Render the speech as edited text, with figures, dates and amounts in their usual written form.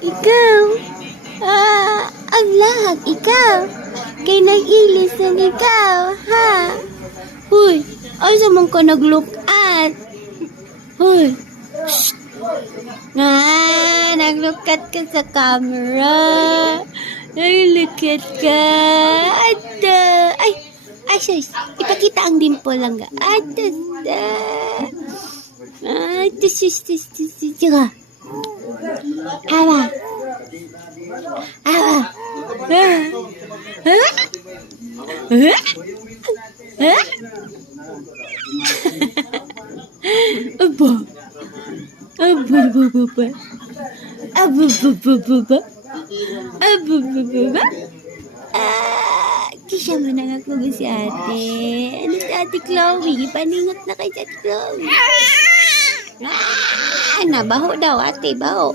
Ikaw, ang lahat ikaw. Kay nag-ilis ng ikaw, ha? Huy, ay sa mong ka nag-look at. Huy, nag-look at ka sa camera. Nag-look at ka. Ay, sus, ipakita ang dimple lang ga. Sus, Awa. Awa. Aba. Kisya mo na nga ko si ate. Ano si ate Chloe? Paningot na kay si ate Chloe. Nabaho daw ate, baho.